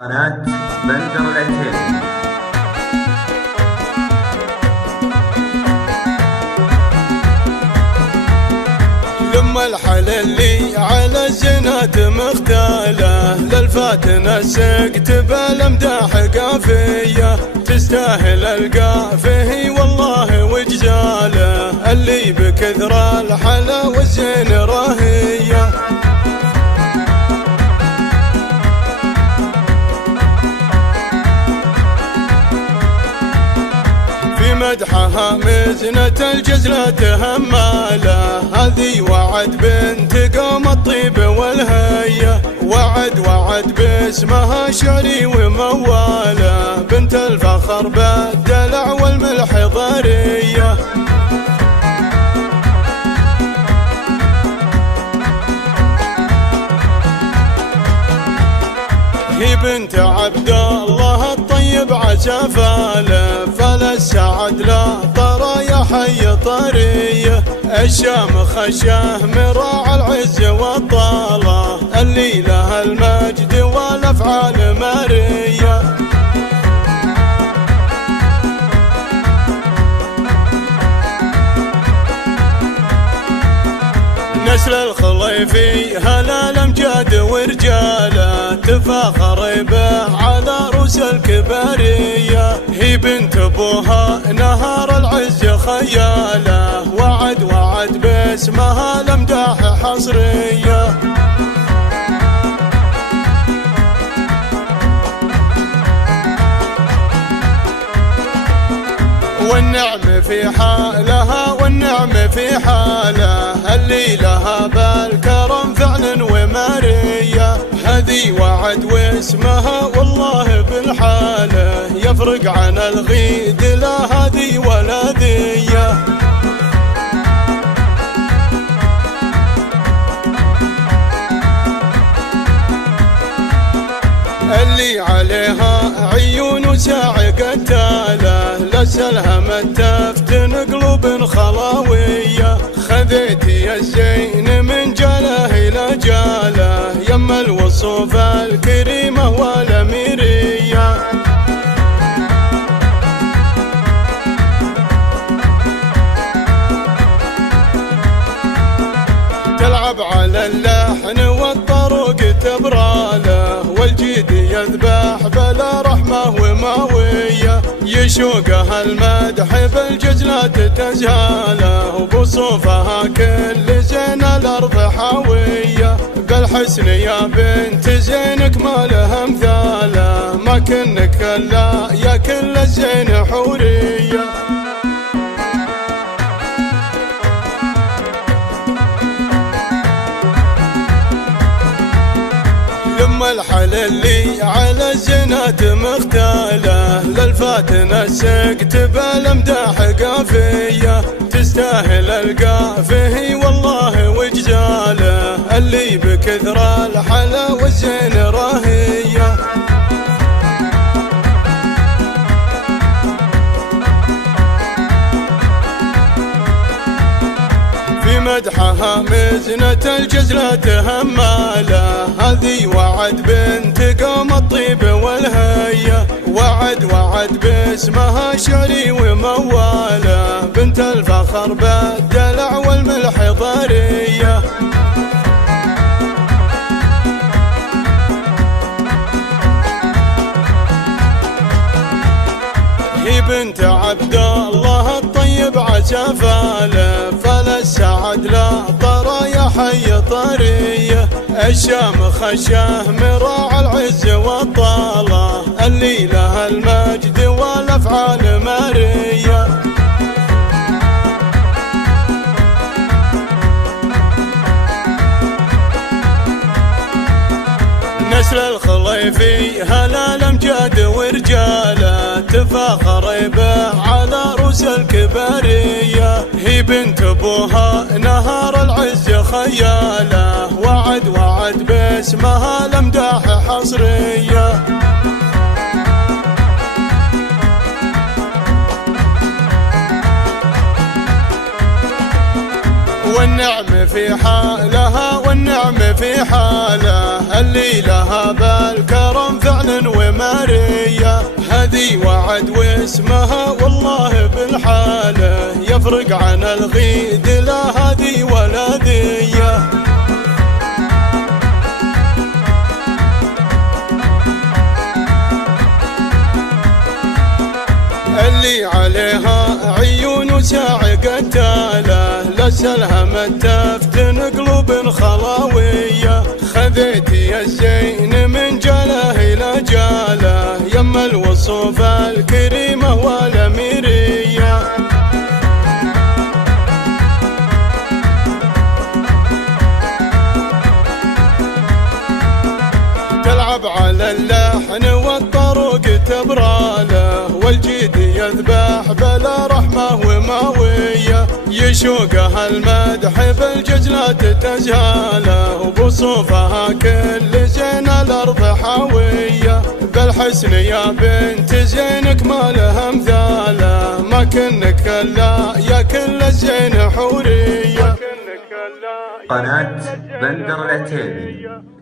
قناة بندر العتيبي. لما الحل اللي على الزنات مختاله للفاتن السقت بالامداح قافيه تستاهل القافيه والله وجزاله اللي بكثر الحلا والزين راهيه مدحها مزنة الجزلة همالة هذه وعد بنت قوم الطيب والهية وعد باسمها شعري وموالة بنت الفخر بالدلع والملح ضرية هي بنت عبد الله الطيب عسفاله فللسعد لا طرى يا حي طريه الشام خشاه مراع العز والطاله اللي لها المجد والافعال ماريه نسل الخليفي هلا الامجاد ورجاله تفاخر به على روس الكباريه هي بنت ابوها نهار العز خياله وعد باسمها الامداح حصريه والنعم في حالها والنعم في حاله اللي لها بالكرم فعل وماريه هذه وعد واسمها والله بالحاله يفرق عن الغيد لا هذه ولا ذيه اللي عليها عيون ساعي قتاله لسلها تفتن قلوب خلاويه خذيتي الزين من جاله الى جاله يما الوصوف الكريمه والاميريه تلعب على اللحن والطرق تبراله والجيد يذبح بلا رحمه وماويه يشوقها المدح بالجزلات تزهاله وبصوفها كل زين الارض حاويه بالحسن يا بنت زينك ما لها امثاله ما كنك الا يا كل الزين حوريه لما الحل اللي على الزنات مختاله للفاتن السقت بالامداح قافيه تستاهل القافيه والله وجزاله اللي بكثر الحلا والزين راهيه مدحها مزنة الجزلة همالة هذه وعد بنت قوم الطيب والهية وعد باسمها شعري وموالة بنت الفخر بالدلع والملح ضرية هي بنت عبد الله الطيب عسفاله فللسعد لا طرى يا حي طريه الشام خشاه مراع العز والطاله اللي لها المجد والافعال ماريه نسل الخليفي هلا الامجاد ورجاله تفاخر به على روس الكباريه هي بنت ابوها نهار العز خياله وعد باسمها الامداح حصريه والنعم في حالها والنعم في حاله اللي لها بال الكرم فعل ومارية، هذي وعد واسمها والله بالحالة يفرق عن الغيد، لا هذي ولا ذية. اللي عليها عيون ساعقتاله، لسلها متفتن قلوب خلاوية، خذيتي الزين من جاله إلى جاله، يم الوصوف الكريمة والأميرية. تلعب على اللحن والطرق تبراله، والجيد يذبح بلا رحمة وماوية، يشوقها المدح بالجزلات تزهاله، وبصوفها كل زين الأرض حاوية، بالحسن يا بنت زينك ما لها مثاله، ما كنك كلا يا كل الزين حورية. قناة بندر العتيبي.